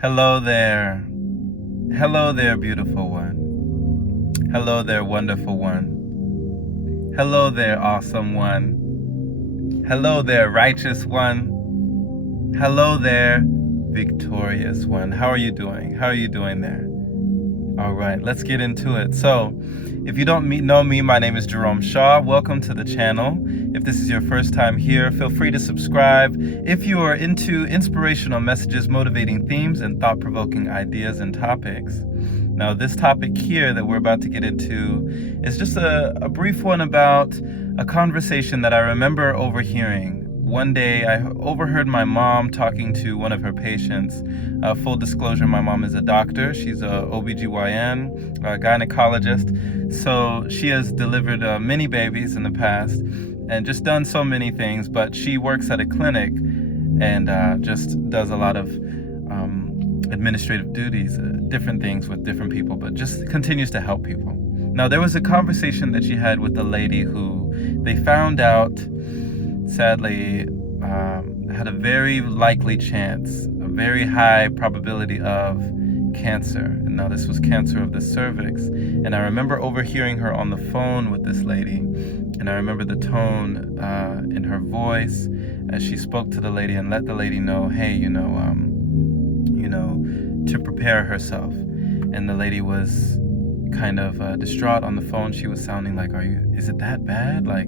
Hello there. Hello there, beautiful one. Hello there, wonderful one. Hello there, awesome one. Hello there, righteous one. Hello there, victorious one. How are you doing? How are you doing there? All right, let's get into it. So, if you don't know me, my name is Jerome Shaw. Welcome to the channel. If this is your first time here, feel free to subscribe. If you are into inspirational messages, motivating themes, and thought-provoking ideas and topics. Now, this topic here that we're about to get into is just a brief one about a conversation that I remember overhearing. One day, I overheard my mom talking to one of her patients. Full disclosure, my mom is a doctor. She's a OBGYN, a gynecologist. So she has delivered many babies in the past and just done so many things. But she works at a clinic and just does a lot of administrative duties, different things with different people, but just continues to help people. Now, there was a conversation that she had with a lady who they found out, sadly, had a very likely chance, a very high probability of cancer. And now this was cancer of the cervix. And I remember overhearing her on the phone with this lady. And I remember the tone in her voice as she spoke to the lady and let the lady know, hey, to prepare herself. And the lady was kind of distraught on the phone. She was sounding like, is it that bad? Like,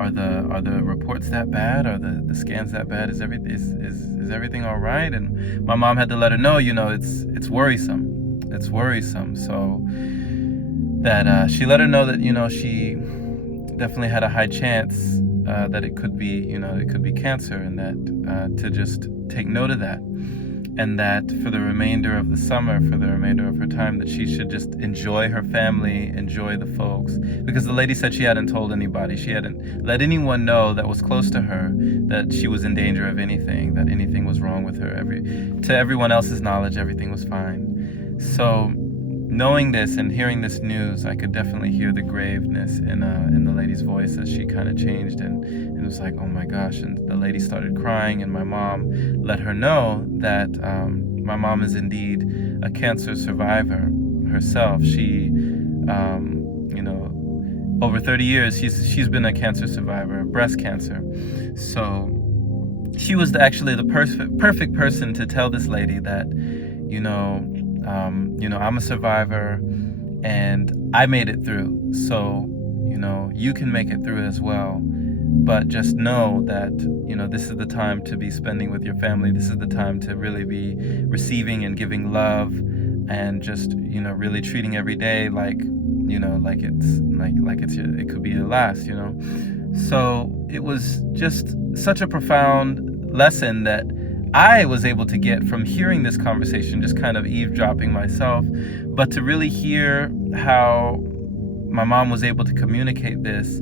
are the reports that bad? Are the scans that bad? Is everything all right? And my mom had to let her know, it's worrisome. It's worrisome. So that she let her know that, she definitely had a high chance that it could be cancer, and that to just take note of that. And that for the remainder of the summer, for the remainder of her time, that she should just enjoy her family, enjoy the folks. Because the lady said she hadn't told anybody. She hadn't let anyone know that was close to her that she was in danger of anything, that anything was wrong with her. To everyone else's knowledge, everything was fine. So knowing this and hearing this news, I could definitely hear the graveness in the lady's voice as she kind of changed, and it was like, oh my gosh. And the lady started crying, and my mom let her know that my mom is indeed a cancer survivor herself. She, over 30 years, she's been a cancer survivor of breast cancer. So she was actually the perfect person to tell this lady that, I'm a survivor and I made it through. So, you can make it through as well. But just know that, this is the time to be spending with your family. This is the time to really be receiving and giving love, and just, really treating every day like it could be your last, So it was just such a profound lesson that I was able to get from hearing this conversation, just kind of eavesdropping myself, but to really hear how my mom was able to communicate this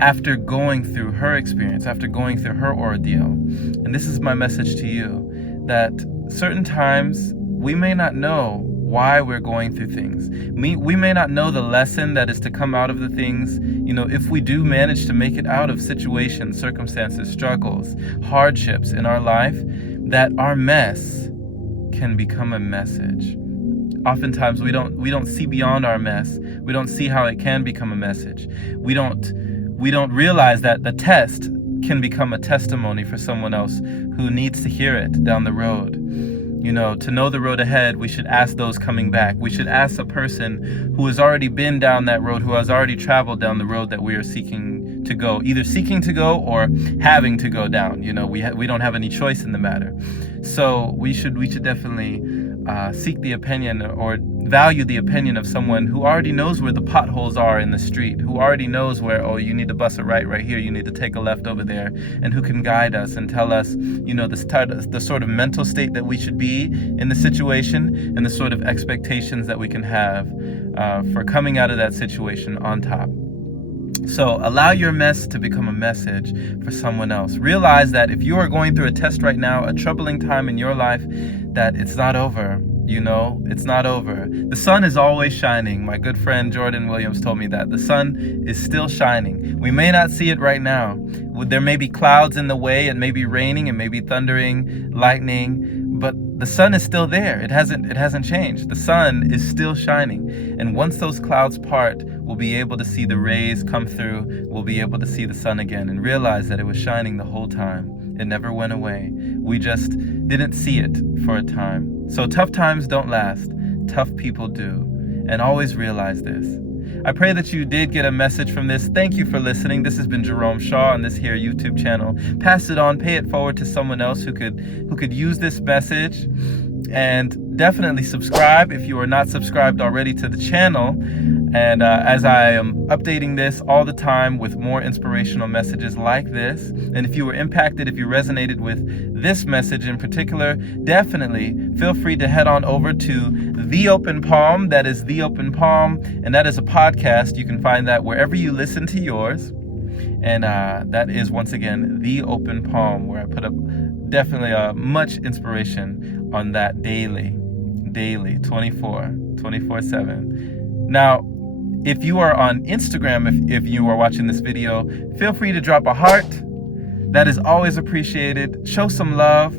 after going through her experience, after going through her ordeal. And this is my message to you, that certain times we may not know why we're going through things. We may not know the lesson that is to come out of the things, if we do manage to make it out of situations, circumstances, struggles, hardships in our life, that our mess can become a message. Oftentimes we don't see beyond our mess. We don't see how it can become a message. We don't realize that the test can become a testimony for someone else who needs to hear it down the road. To know the road ahead, we should ask those coming back. We should ask a person who has already been down that road, who has already traveled down the road that we are seeking to go, either seeking to go or having to go down. We don't have any choice in the matter. So we should definitely seek the opinion or value the opinion of someone who already knows where the potholes are in the street, who already knows where, you need to bust a right here, you need to take a left over there, and who can guide us and tell us, the sort of mental state that we should be in the situation, and the sort of expectations that we can have for coming out of that situation on top. So allow your mess to become a message for someone else. Realize that if you are going through a test right now, a troubling time in your life, that it's not over. It's not over. The sun is always shining. My good friend Jordan Williams told me that. The sun is still shining. We may not see it right now. There may be clouds in the way, it may be raining, it may be thundering, lightning, but the sun is still there. It hasn't changed. The sun is still shining. And once those clouds part, we'll be able to see the rays come through. We'll be able to see the sun again and realize that it was shining the whole time. It never went away. We just didn't see it for a time. So tough times don't last. Tough people do. And always realize this. I pray that you did get a message from this. Thank you for listening. This has been Jerome Shaw on this here YouTube channel. Pass it on, pay it forward to someone else who could use this message. And definitely subscribe if you are not subscribed already to the channel. And as I am updating this all the time with more inspirational messages like this, and if you were impacted, if you resonated with this message in particular, definitely feel free to head on over to The Open Palm. That is The Open Palm, and that is a podcast. You can find that wherever you listen to yours. And that is, once again, The Open Palm, where I put up definitely much inspiration on that daily, 24/7. Now, if you are on Instagram, if you are watching this video, feel free to drop a heart. That is always appreciated. Show some love,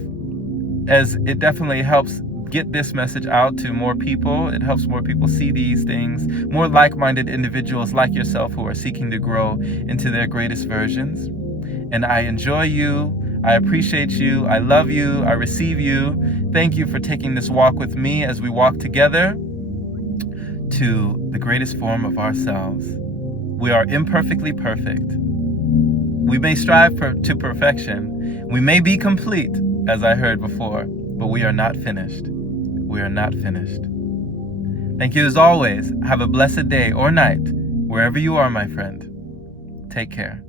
as it definitely helps get this message out to more people. It helps more people see these things, more like-minded individuals like yourself who are seeking to grow into their greatest versions. And I enjoy you. I appreciate you. I love you. I receive you. Thank you for taking this walk with me as we walk together to the greatest form of ourselves. We are imperfectly perfect. We may strive to perfection. We may be complete, as I heard before, but we are not finished. We are not finished. Thank you as always. Have a blessed day or night, wherever you are, my friend. Take care.